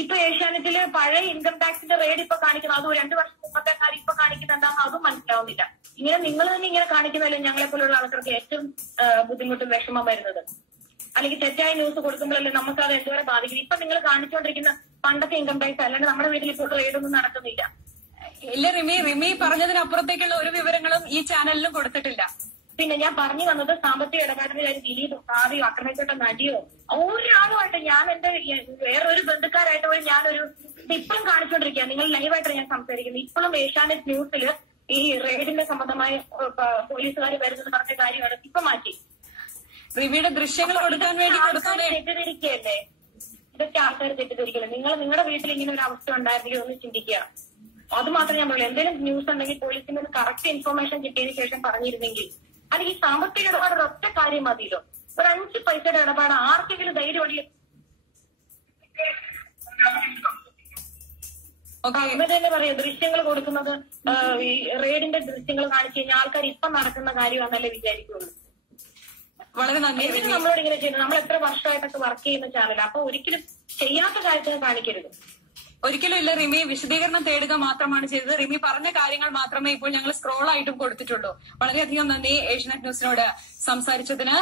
ഇപ്പൊ ഏഷ്യാനെറ്റില് പഴയ income ടാക്സിന്റെ rad ഇപ്പൊ കാണിക്കുന്നത്, അതും 2 വർഷം മുമ്പത്തെ കാര്യം ഇപ്പൊ കാണിക്കുന്നത് എന്താണെന്ന് അതും മനസ്സിലാവുന്നില്ല. ഇങ്ങനെ നിങ്ങൾ തന്നെ ഇങ്ങനെ കാണിക്കുന്നതല്ലേ ഞങ്ങളെ പോലുള്ള ആൾക്കാർക്ക് ഏറ്റവും ബുദ്ധിമുട്ടും വിഷമം വരുന്നത്. അല്ലെങ്കിൽ തെറ്റായ ന്യൂസ് കൊടുക്കുമ്പോഴല്ലേ നമുക്ക് അത് എന്തുവരെ ബാധിക്കും. ഇപ്പൊ നിങ്ങൾ കാണിച്ചുകൊണ്ടിരിക്കുന്ന പണ്ടത്തെ ഇൻകം ടാക്സ് അല്ലാണ്ട് നമ്മുടെ വീട്ടിൽ ഇപ്പോൾ റേഡൊന്നും നടക്കുന്നില്ല. ഇല്ല റിമി പറഞ്ഞതിനപ്പുറത്തേക്കുള്ള ഒരു വിവരങ്ങളും ഈ ചാനലിലും കൊടുത്തിട്ടില്ല. പിന്നെ ഞാൻ പറഞ്ഞു വന്നത് സാമ്പത്തിക ഇടപാടിന്റെ കാര്യം ദിലീപ് സാറിയോ അക്രമിക്കപ്പെട്ട നടിയോ ഒരാളുമായിട്ട് ഞാൻ എന്റെ വേറൊരു ബന്ധുക്കാരായിട്ട് പോയി ഞാനൊരു ഇപ്പോഴും കാണിച്ചുകൊണ്ടിരിക്കുക. നിങ്ങൾ ലൈവായിട്ട് ഞാൻ സംസാരിക്കുന്നത്. ഇപ്പോഴും ഏഷ്യാനെറ്റ് ന്യൂസിൽ ഈ റെയ്ഡിന്റെ സംബന്ധമായ പോലീസുകാർ വരുന്നത് പറഞ്ഞ കാര്യമാണ് ഇപ്പൊ മാറ്റി. റിമിയുടെ ദൃശ്യങ്ങൾ കൊടുക്കാൻ വേണ്ടി തെറ്റിദ്ധരിക്കുകയല്ലേ? ഇതൊക്കെ ആൾക്കാർ തെറ്റിദ്ധരിക്കില്ല. നിങ്ങൾ നിങ്ങളുടെ വീട്ടിൽ ഇങ്ങനെ ഒരു അവസ്ഥ ഉണ്ടായിരുന്നെങ്കിൽ ഒന്ന് ചിന്തിക്കുക. അത് മാത്രമേ ഞാൻ പറയുള്ളൂ. എന്തെങ്കിലും ന്യൂസ് ഉണ്ടെങ്കിൽ പോലീസിന് ഒരു കറക്റ്റ് ഇൻഫർമേഷൻ കിട്ടിയതിനു ശേഷം പറഞ്ഞിരുന്നെങ്കിൽ. അല്ലെങ്കിൽ സാമ്പത്തിക ഇടപാട് ഒറ്റ കാര്യം മതിയല്ലോ. ഒരു 5 പൈസയുടെ ഇടപാട് ആർക്കെങ്കിലും ധൈര്യം ഇവർ തന്നെ പറയാം. ദൃശ്യങ്ങൾ കൊടുക്കുന്നത് ഈ റെയ്ഡിന്റെ ദൃശ്യങ്ങൾ കാണിച്ചു കഴിഞ്ഞാൽ ആൾക്കാർ ഇപ്പം നടക്കുന്ന കാര്യമാണെന്നല്ലേ വിചാരിക്കുള്ളൂ. വളരെ നന്ദി. നമ്മളോട് ഇങ്ങനെ ചെയ്യുന്നത്. നമ്മൾ എത്ര വർഷമായിട്ടൊക്കെ വർക്ക് ചെയ്യുന്ന ചാനൽ. അപ്പൊ ഒരിക്കലും ചെയ്യാത്ത കാര്യത്തിന് കാണിക്കരുത്. ഒരിക്കലും ഇല്ല. റിമി വിശദീകരണം തേടുക മാത്രമാണ് ചെയ്തത്. റിമി പറഞ്ഞ കാര്യങ്ങൾ മാത്രമേ ഇപ്പോൾ ഞങ്ങൾ സ്ക്രോൾ ആയിട്ടും കൊടുത്തിട്ടുള്ളൂ. വളരെയധികം നന്ദി ഏഷ്യാനെറ്റ് ന്യൂസിനോട് സംസാരിച്ചതിന്.